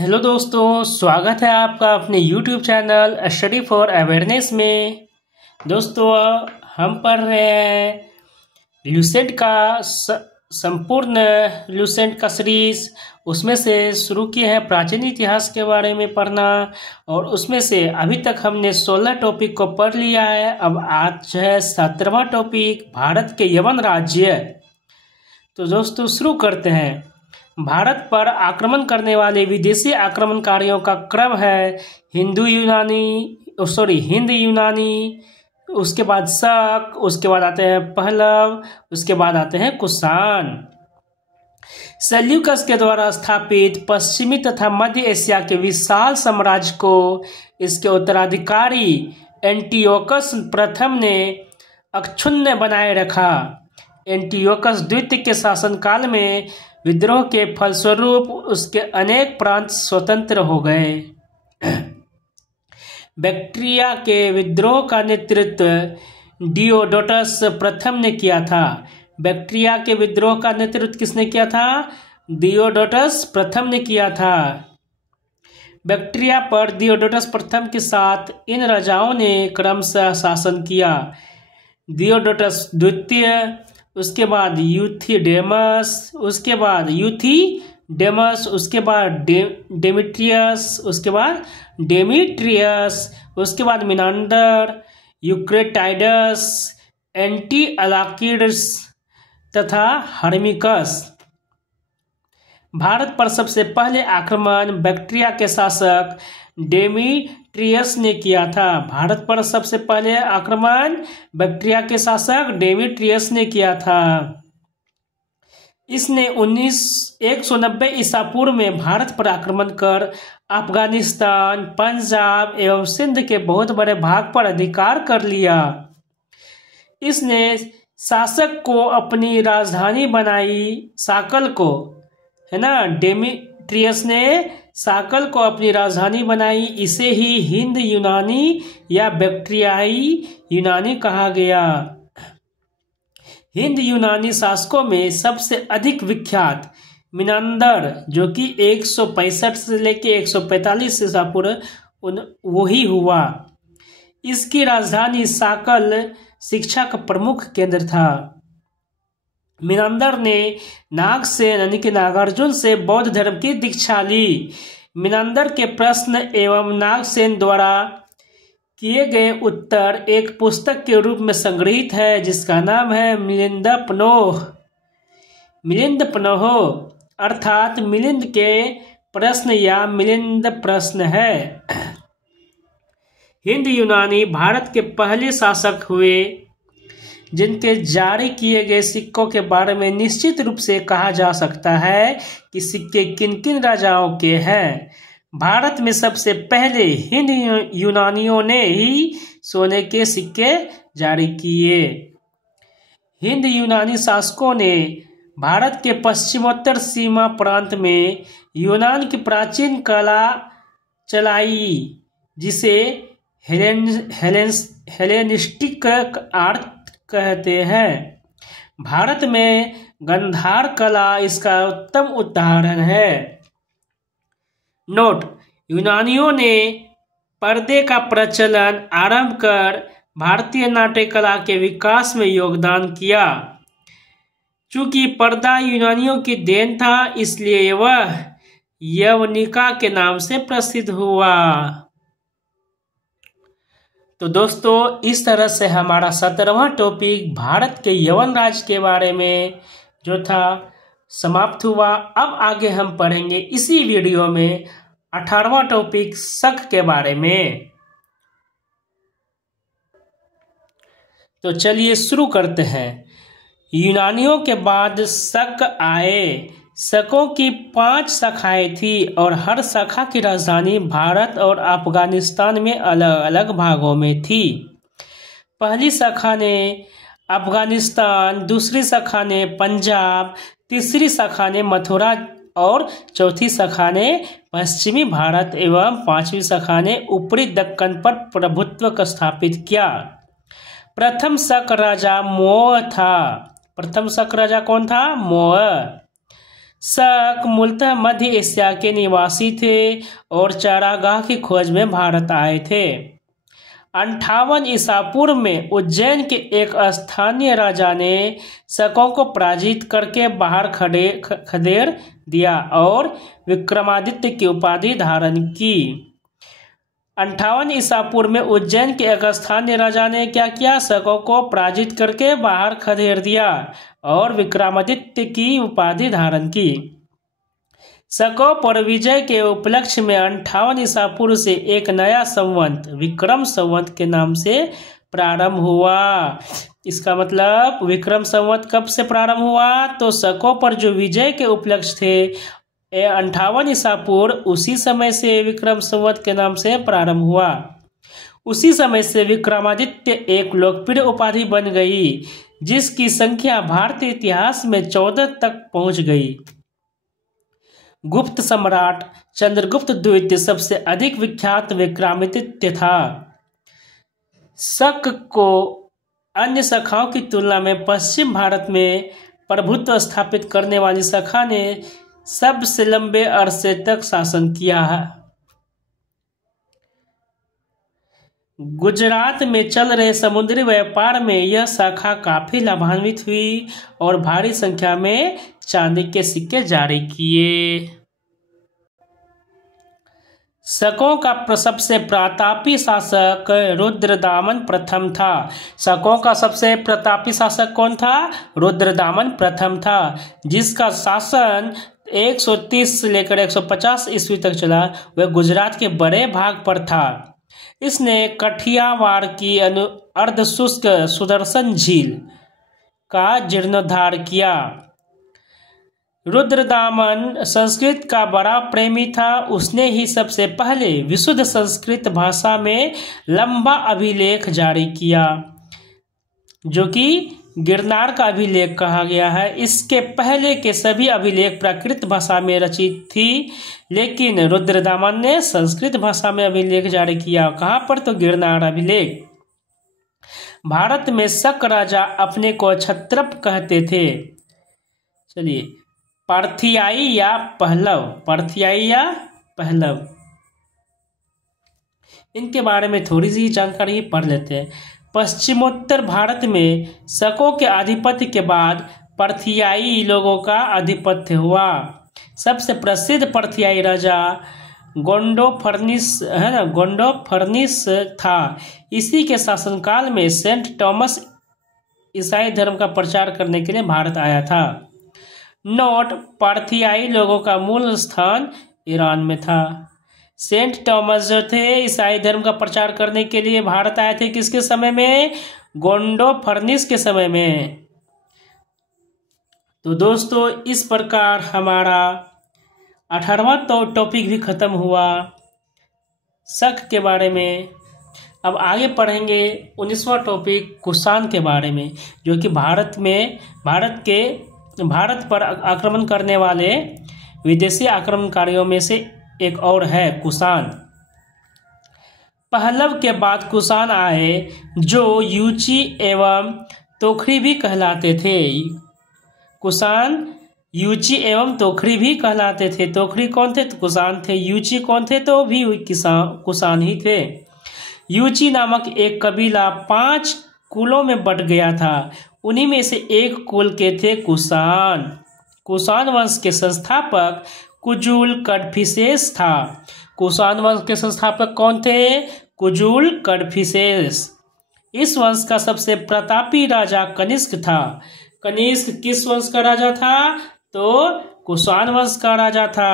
Hello दोस्तों, स्वागत है आपका अपने YouTube channel study for awareness में। दोस्तों, हम पढ़ रहे हैं लूसेंट का संपूर्ण लूसेंट का सीरीज। उसमें से शुरू किए हैं प्राचीन इतिहास के बारे में पढ़ना, और उसमें से अभी तक हमने 16 टॉपिक को पढ़ लिया है। अब आज है 17वां टॉपिक, भारत के यवन राज्य। तो दोस्तों शुरू करते हैं। भारत पर आक्रमण करने वाले विदेशी आक्रमणकारियों का क्रम है हिंद यूनानी, उसके बाद शक, उसके बाद आते हैं पहलव, उसके बाद आते हैं कुषाण। सेल्यूकस के द्वारा स्थापित पश्चिमी तथा मध्य एशिया के विशाल साम्राज्य को इसके उत्तराधिकारी एंटियोकस प्रथम ने अक्षुण्ण बनाए रखा। एंटियोकस द्वितीय के शासनकाल में विद्रोह के फलस्वरूप उसके अनेक प्रांत स्वतंत्र हो गए। बैक्ट्रिया के विद्रोह का नेतृत्व डियोडोटस प्रथम ने किया था। बैक्ट्रिया के विद्रोह का नेतृत्व किसने किया था? डियोडोटस प्रथम ने किया था। बैक्ट्रिया पर डियोडोटस प्रथम के साथ इन राजाओं ने क्रमशः शासन किया। डियोडोटस द्वितीय, उसके बाद यूथिडेमस, उसके बाद डेमिट्रियस, उसके बाद उसके बाद मिनांडर, यूक्रेटाइडस, एंटीअलाकिड्स तथा हर्मिकस। भारत पर सबसे पहले आक्रमण बैक्ट्रिया के शासक डेमिट्रियस ने किया था। भारत पर सबसे पहले आक्रमण बैक्ट्रिया के शासक डेमिट्रियस ने किया था। इसने 190 ईसा पूर्व में भारत पर आक्रमण कर अफगानिस्तान, पंजाब एवं सिंध के बहुत बड़े भाग पर अधिकार कर लिया। इसने शासक को अपनी राजधानी बनाई, साकल को, है ना। डेमिट्रियस ने साकल को अपनी राजधानी बनाई। इसे ही हिंद यूनानी या बैक्ट्रियाई यूनानी कहा गया। हिंद यूनानी शासकों में सबसे अधिक विख्यात मिनांदर, जो कि 165 से लेके 145 ईसा पूर्व वही हुआ। इसकी राजधानी साकल शिक्षा का प्रमुख केंद्र था। मिनांदर ने नागसेन यानी कि नागार्जुन से बौद्ध धर्म की दीक्षा ली। मिनांदर के प्रश्न एवं नागसेन द्वारा किए गए उत्तर एक पुस्तक के रूप में संग्रहित है, जिसका नाम है मिलिंद पनोह अर्थात मिलिंद के प्रश्न या मिलिंद प्रश्न है। हिंद यूनानी भारत के पहले शासक हुए जिनके जारी किए गए सिक्कों के बारे में निश्चित रूप से कहा जा सकता है कि सिक्के किन किन राजाओं के हैं। भारत में सबसे पहले हिंद यूनानियों ने ही सोने के सिक्के जारी किए। हिंद यूनानी शासकों ने भारत के पश्चिमोत्तर सीमा प्रांत में यूनान की प्राचीन कला चलाई, जिसे हेलेनिस्टिक आर्ट कहते हैं। भारत में गांधार कला इसका उत्तम उदाहरण है। नोट: यूनानियों ने पर्दे का प्रचलन आरंभ कर भारतीय नाट्य कला के विकास में योगदान किया। चूंकि पर्दा यूनानियों की देन था, इसलिए वह यवनिका के नाम से प्रसिद्ध हुआ। तो दोस्तों, इस तरह से हमारा 17वां टॉपिक भारत के यवन राज्य के बारे में जो था समाप्त हुआ। अब आगे हम पढ़ेंगे इसी वीडियो में 18वां टॉपिक शक के बारे में। तो चलिए शुरू करते हैं। यूनानियों के बाद शक आए। शकों की 5 शाखाएं थी और हर शाखा की राजधानी भारत और अफगानिस्तान में अलग अलग भागों में थी। पहली शाखा ने अफगानिस्तान, दूसरी शाखा ने पंजाब, तीसरी शाखा ने मथुरा और चौथी शाखा ने पश्चिमी भारत एवं 5वीं शाखा ने ऊपरी दक्कन पर प्रभुत्व स्थापित किया। प्रथम शक राजा मोअ था। प्रथम शक राजा कौन था? मोअ। शक मूलतः मध्य एशिया के निवासी थे और चारागाह की खोज में भारत आए थे। 58 ईसा पूर्व में उज्जैन के एक स्थानीय राजा ने शकों को पराजित करके बाहर खदेड़ दिया और विक्रमादित्य की उपाधि धारण की। 58 ईसा पूर्व में उज्जैन के एक स्थानीय राजा ने क्या किया? शकों को पराजित करके बाहर खदेड़ दिया और विक्रमादित्य की उपाधि धारण की। शकों पर विजय के उपलक्ष्य में 58 ईसा पूर्व से एक नया संवत विक्रम संवत के नाम से प्रारंभ हुआ। इसका मतलब विक्रम संवत कब से प्रारंभ हुआ? तो शकों पर जो विजय के उपलक्ष्य थे 58 ईसा पूर्व, उसी समय से विक्रम संवत के नाम से प्रारंभ हुआ। उसी समय से विक्रमादित्य एक लोकप्रिय उपाधि बन गई, जिसकी संख्या भारतीय इतिहास में 14 तक पहुंच गई। गुप्त सम्राट चंद्रगुप्त द्वितीय सबसे अधिक विख्यात विक्रमादित्य था। शक को अन्य शाखाओं की तुलना में पश्चिम भारत में प्रभुत्व स्थापित करने वाली शाखा ने सबसे लंबे अरसे तक शासन किया है। गुजरात में चल रहे समुद्री व्यापार में यह शाखा काफी लाभान्वित हुई और भारी संख्या में चांदी के सिक्के जारी किए। शकों का सबसे प्रतापी शासक रुद्रदामन प्रथम था। शकों का सबसे प्रतापी शासक कौन था? रुद्रदामन प्रथम था, जिसका शासन 130 से लेकर 150 ईस्वी तक चला। वह गुजरात के बड़े भाग पर था। इसने कठियावाड़ की अर्धशुष्क सुदर्शन झील का जीर्णोद्धार किया। रुद्रदामन संस्कृत का बड़ा प्रेमी था। उसने ही सबसे पहले विशुद्ध संस्कृत भाषा में लंबा अभिलेख जारी किया, जो कि गिरनार का अभिलेख कहा गया है। इसके पहले के सभी अभिलेख प्राकृत भाषा में रचित थी, लेकिन रुद्रदामन ने संस्कृत भाषा में अभिलेख जारी किया। कहाँ पर? तो गिरनार अभिलेख। भारत में शक राजा अपने को क्षत्रप कहते थे। चलिए, पार्थियाई या पहलव, पार्थियाई या पहलव, इनके बारे में थोड़ी सी जानकारी पढ़ लेते हैं। पश्चिमोत्तर भारत में शकों के आधिपत्य के बाद पार्थियाई लोगों का आधिपत्य हुआ। सबसे प्रसिद्ध पार्थियाई राजा गोंडोफर्निस है ना, गोंडोफर्निस था। इसी के शासनकाल में सेंट थॉमस ईसाई धर्म का प्रचार करने के लिए भारत आया था। नोट: पार्थियाई लोगों का मूल स्थान ईरान में था। सेंट थॉमस जो थे ईसाई धर्म का प्रचार करने के लिए भारत आए थे। किसके समय में? गोंडोफर्निस के समय में। तो दोस्तों, इस प्रकार हमारा 18वां टॉपिक भी खत्म हुआ शक के बारे में। अब आगे पढ़ेंगे 19वां टॉपिक कुषाण के बारे में, जो कि भारत पर आक्रमण करने वाले विदेशी आक्रमणकारियों में से एक और है, कुषाण। पहलव के बाद कुषाण आए, जो यूची एवं तोखरी भी कहलाते थे। कुषाण यूची एवं तोखरी भी कहलाते थे। तोखरी कौन थे? तो कुषाण थे। यूची कौन थे? तो भी कुषाण ही थे। यूची नामक एक कबीला 5 कुलों में बट गया था। उन्हीं में से एक कुल के थे कुषाण। कुषाण वंश के संस्थापक कुजुल कडफिसेस था। कुषाण वंश के संस्थापक कौन थे? कुजुल कडफिसेस। इस वंश का सबसे प्रतापी राजा कनिष्क था। कनिष्क किस वंश का राजा था? तो कुषाण वंश का राजा था।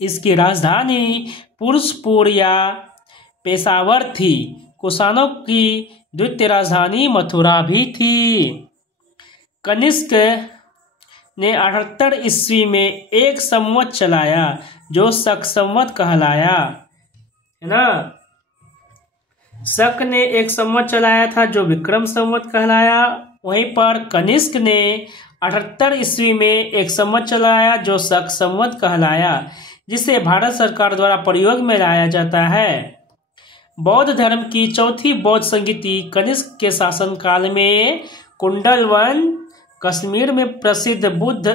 इसकी राजधानी पुरुषपुर या पेशावर थी। कुषाणों की द्वितीय राजधानी मथुरा भी थी। कनिष्क ने 78 ईस्वी में एक संवत चलाया, जो शक संवत कहलाया, है ना। शक ने एक संवत चलाया था जो विक्रम संवत कहलाया। वहीं पर कनिष्क ने 78 ईस्वी में एक संवत चलाया जो शक संवत कहलाया, जिसे भारत सरकार द्वारा प्रयोग में लाया जाता है। बौद्ध धर्म की चौथी बौद्ध संगीति कनिष्क के शासनकाल में कुंडलवन, कश्मीर में प्रसिद्ध बुद्ध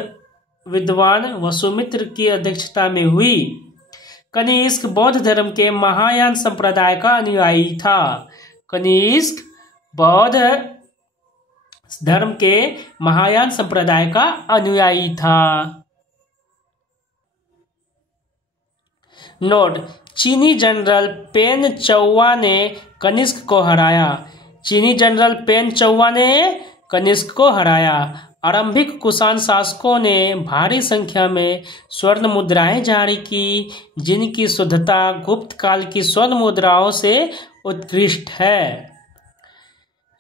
विद्वान वसुमित्र की अध्यक्षता में हुई। कनिष्क बौद्ध धर्म के महायान संप्रदाय का अनुयायी था। कनिष्क बौद्ध धर्म के महायान संप्रदाय का अनुयायी था। नोट: चीनी जनरल पेन चौवा ने कनिष्क को हराया। चीनी जनरल पेन चौवा ने कनिष्क को हराया। आरंभिक कुषाण शासकों ने भारी संख्या में स्वर्ण मुद्राएं जारी की, जिनकी शुद्धता गुप्त काल की स्वर्ण मुद्राओं से उत्कृष्ट है।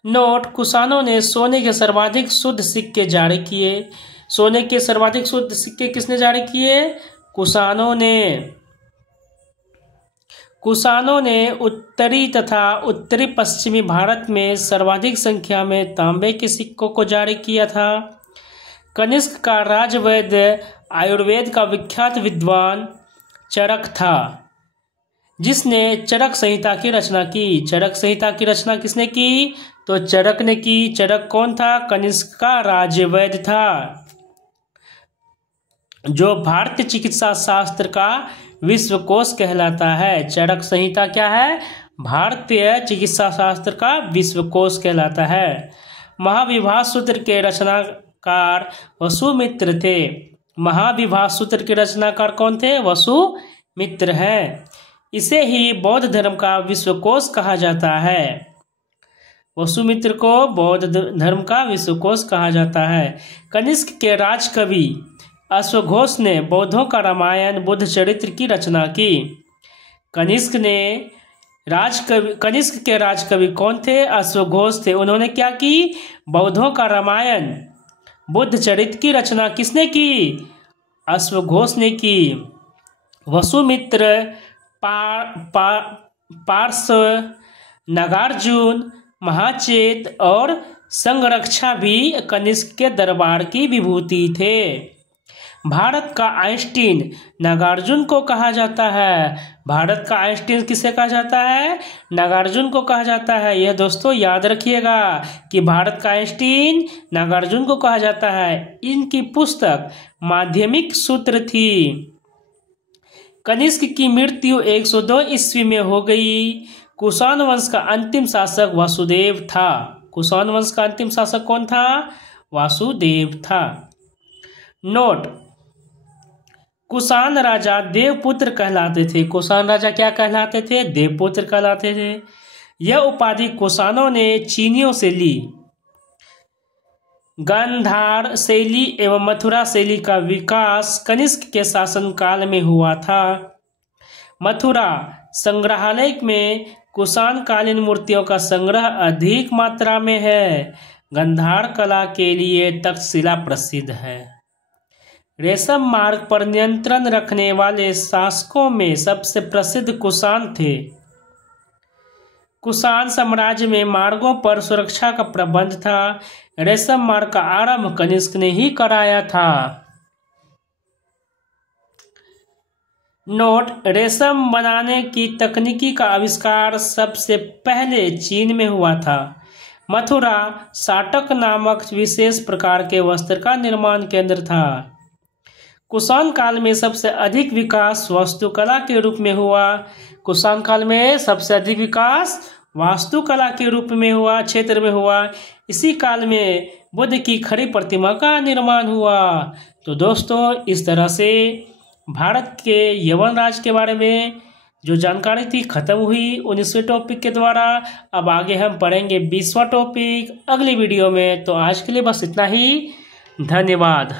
नोट: कुषाणों ने सोने के सर्वाधिक शुद्ध सिक्के जारी किए। सोने के सर्वाधिक शुद्ध सिक्के किसने जारी किए? कुषाणों ने उत्तरी तथा उत्तरी पश्चिमी भारत में सर्वाधिक संख्या में तांबे के सिक्कों को जारी किया था। कनिष्क का राजवैद्य आयुर्वेद का विख्यात विद्वान चरक था, जिसने चरक संहिता की रचना की। चरक संहिता की रचना किसने की? तो चरक ने की। चरक कौन था? कनिष्क का राजवैद्य था, जो भारतीय चिकित्सा शास्त्र का विश्वकोश कहलाता है। चरक संहिता क्या है? भारतीय चिकित्सा शास्त्र का विश्वकोश कहलाता है। महाविभाष सूत्र के रचनाकार वसुमित्र थे। महाविभाष सूत्र के रचनाकार कौन थे? वसुमित्र हैं। इसे ही बौद्ध धर्म का विश्वकोश कहा जाता है। वसुमित्र को बौद्ध धर्म का विश्वकोश कहा जाता है। कनिष्क के राजकवि अश्वघोष ने बौद्धों का रामायण बुद्ध चरित्र की रचना की। कनिष्क के राजकवि कौन थे? अश्वघोष थे। उन्होंने क्या की? बौद्धों का रामायण बुद्ध चरित्र की रचना किसने की? अश्वघोष ने की। वसुमित्र, पार्श्व, नागार्जुन, महाचेत और संरक्षा भी कनिष्क के दरबार की विभूति थे। भारत का आइंस्टीन नागार्जुन को कहा जाता है। भारत का आइंस्टीन किसे कहा जाता है? नागार्जुन को कहा जाता है। यह दोस्तों याद रखिएगा कि भारत का आइंस्टीन नागार्जुन को कहा जाता है। इनकी पुस्तक माध्यमिक सूत्र थी। कनिष्क की मृत्यु 102 ईस्वी में हो गई। कुषाण वंश का अंतिम शासक वासुदेव था। कुषाण वंश का अंतिम शासक कौन था? वासुदेव था। नोट: कुषाण राजा देवपुत्र कहलाते थे। कुषाण राजा क्या कहलाते थे? देवपुत्र कहलाते थे। यह उपाधि कुषाणों ने चीनियों से ली। गांधार शैली एवं मथुरा शैली का विकास कनिष्क के शासनकाल में हुआ था। मथुरा संग्रहालय में कुषाण कालीन मूर्तियों का संग्रह अधिक मात्रा में है। गांधार कला के लिए तक्षशिला प्रसिद्ध है। रेशम मार्ग पर नियंत्रण रखने वाले शासकों में सबसे प्रसिद्ध कुषाण थे। कुषाण साम्राज्य में मार्गों पर सुरक्षा का प्रबंध था। रेशम मार्ग का आरंभ कनिष्क ने ही कराया था। नोट: रेशम बनाने की तकनीकी का आविष्कार सबसे पहले चीन में हुआ था। मथुरा साटक नामक विशेष प्रकार के वस्त्र का निर्माण केंद्र था। कुषाण काल में सबसे अधिक विकास वास्तुकला के रूप में हुआ। कुषाण काल में सबसे अधिक विकास वास्तुकला के रूप में हुआ, क्षेत्र में हुआ। इसी काल में बुद्ध की खड़ी प्रतिमा का निर्माण हुआ। तो दोस्तों, इस तरह से भारत के यवन राज के बारे में जो जानकारी थी खत्म हुई 19वें टॉपिक के द्वारा। अब आगे हम पढ़ेंगे 20वां टॉपिक अगली वीडियो में। तो आज के लिए बस इतना ही। धन्यवाद।